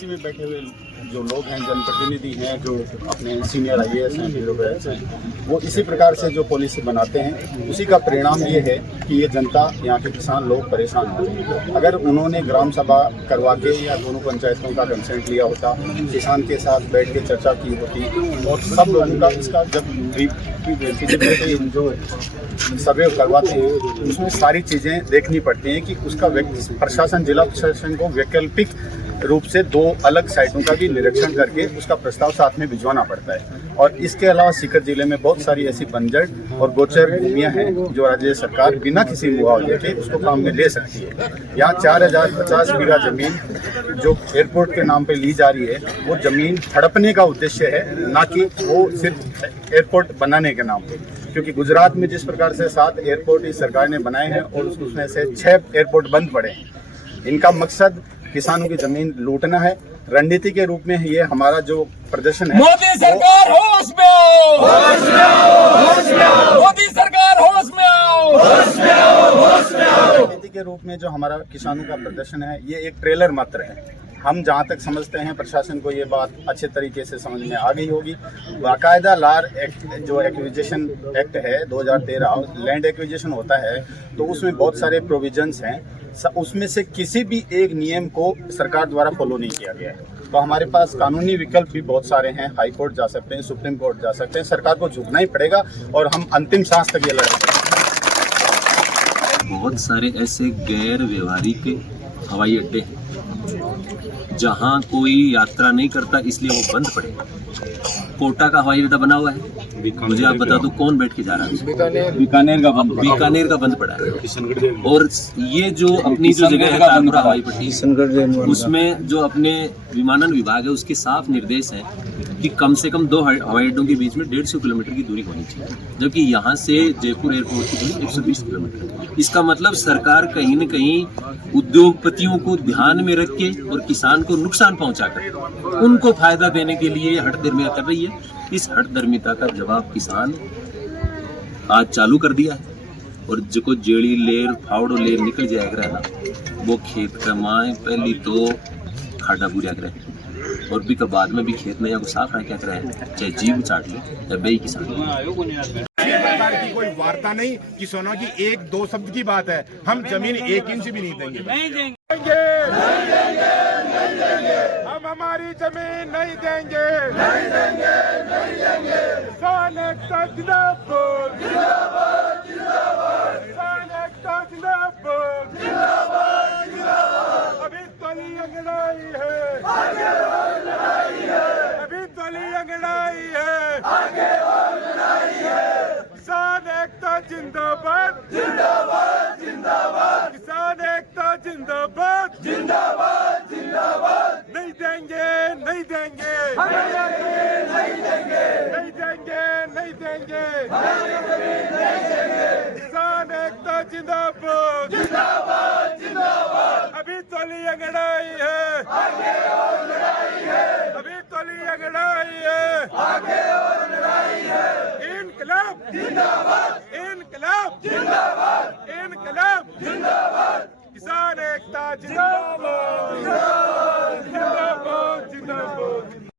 में बैठे हुए जो लोग हैं, जनप्रतिनिधि हैं, जो अपने सीनियर आईएएस हैं, ब्यूरोक्रेट्स हैं, वो इसी प्रकार से जो पॉलिसी बनाते हैं, उसी का परिणाम ये है कि ये जनता, यहाँ के किसान लोग परेशान हो रहे हैं। अगर उन्होंने ग्राम सभा करवा के या दोनों पंचायतों का कंसेंट लिया होता, किसान के साथ बैठ के चर्चा की होती और सब लोगों का इसका जब जो सर्वे करवाते हैं उसमें सारी चीज़ें देखनी पड़ती हैं कि उसका प्रशासन, जिला प्रशासन को वैकल्पिक रूप से दो अलग साइटों का भी निरीक्षण करके उसका प्रस्ताव साथ में भिजवाना पड़ता है। और इसके अलावा सीकर जिले में बहुत सारी ऐसी बंजर और गोचर भूमियां हैं जो राज्य सरकार बिना किसी मुआवजे के उसको काम में ले सकती है। यहाँ 4050 बीघा जमीन जो एयरपोर्ट के नाम पे ली जा रही है, वो जमीन हड़पने का उद्देश्य है, ना कि वो सिर्फ एयरपोर्ट बनाने के नाम पे। क्योंकि गुजरात में जिस प्रकार से 7 एयरपोर्ट इस सरकार ने बनाए हैं और उसमें से 6 एयरपोर्ट बंद पड़े हैं। इनका मकसद किसानों की जमीन लूटना है। रणनीति के रूप में ये हमारा जो प्रदर्शन है, मोदी सरकार होश में आओ, होश में आओ, होश में आओ, मोदी सरकार होश में आओ, होश में आओ, होश में आओ। रणनीति के रूप में जो हमारा किसानों का प्रदर्शन है, ये एक ट्रेलर मात्र है। हम जहाँ तक समझते हैं, प्रशासन को ये बात अच्छे तरीके से समझ में आ गई होगी। बाकायदा लार एक्ट, जो एक्विजिशन एक्ट है 2013, लैंड एक्विजिशन होता है, तो उसमें बहुत सारे प्रोविजंस हैं। उसमें से किसी भी एक नियम को सरकार द्वारा फॉलो नहीं किया गया है। तो हमारे पास कानूनी विकल्प भी बहुत सारे हैं। हाई कोर्ट जा सकते हैं, सुप्रीम कोर्ट जा सकते हैं। सरकार को झुकना ही पड़ेगा और हम अंतिम सांस तक ये लड़ेंगे। बहुत सारे ऐसे गैर व्यवहारिक हवाई अड्डे हैं जहां कोई यात्रा नहीं करता, इसलिए वो बंद पड़े। कोटा का हवाई अड्डा बना हुआ है, मुझे आप बता दो कौन बैठ के जा रहा है? बीकानेर का बंद पड़ा है। और ये जो अपनी जो जगह है तालपुरा हवाई पट्टी, उसमें जो अपने विमानन विभाग है उसके साफ निर्देश है कि कम से कम 2 हवाई अड्डों के बीच में 150 किलोमीटर की दूरी होनी चाहिए, जबकि यहाँ से जयपुर एयरपोर्ट की दूरी 120 किलोमीटर। इसका मतलब सरकार कहीं न कहीं उद्योगपतियों को ध्यान में रख के और किसान को नुकसान पहुंचाकर उनको फायदा देने के लिए हठधर्मिता कर रही है। इस हठधर्मिता का जवाब किसान आज चालू कर दिया है। और जो जेड़ी लेर फावड़ो लेर निकल जाएगा ना, वो खेत कमाए पहली तो खाडा बुरिया करे और भी बाद में भी खेत में या साफ है क्या करे, चाहे जीव चाट लो या बे किसान। सरकार की कोई वार्ता नहीं कि सोना की 1-2 शब्द की बात है। हम जमीन 1 इंच भी नहीं देंगे, नहीं देंगे, नहीं देंगे, नहीं देंगे। हम हमारी जमीन नहीं देंगे, नहीं देंगे, नहीं देंगे। किसान एकता जिंदाबाद, जिंदाबाद, जिंदाबाद। किसान एकता जिंदाबाद, जिंदाबाद, जिंदाबाद। अभी तली अंगड़ाई है, आगे और लड़ाई है। अभी तली अंगड़ाई है, आगे और लड़ाई है। किसान एकता जिंदाबाद, जिंदाबाद, जिंदाबाद। किसान एकता जिंदाबाद, जिंदाबाद, जिंदाबाद। नहीं देंगे, नहीं देंगे, नहीं देंगे, नहीं देंगे, नहीं देंगे, नहीं देंगे, नहीं देंगे। किसान एकता जिंदाबाद, जिंदाबाद, जिंदाबाद। अभी तली अंगड़ाई है, आगे और लड़ाई है। अभी तली अंगड़ाई है, आगे और लड़ाई है। इनकलाब जिंदाबाद, इनकलाब जिंदाबाद, इनकलाब जिंदाबाद। किसान एकता जिंदाबाद।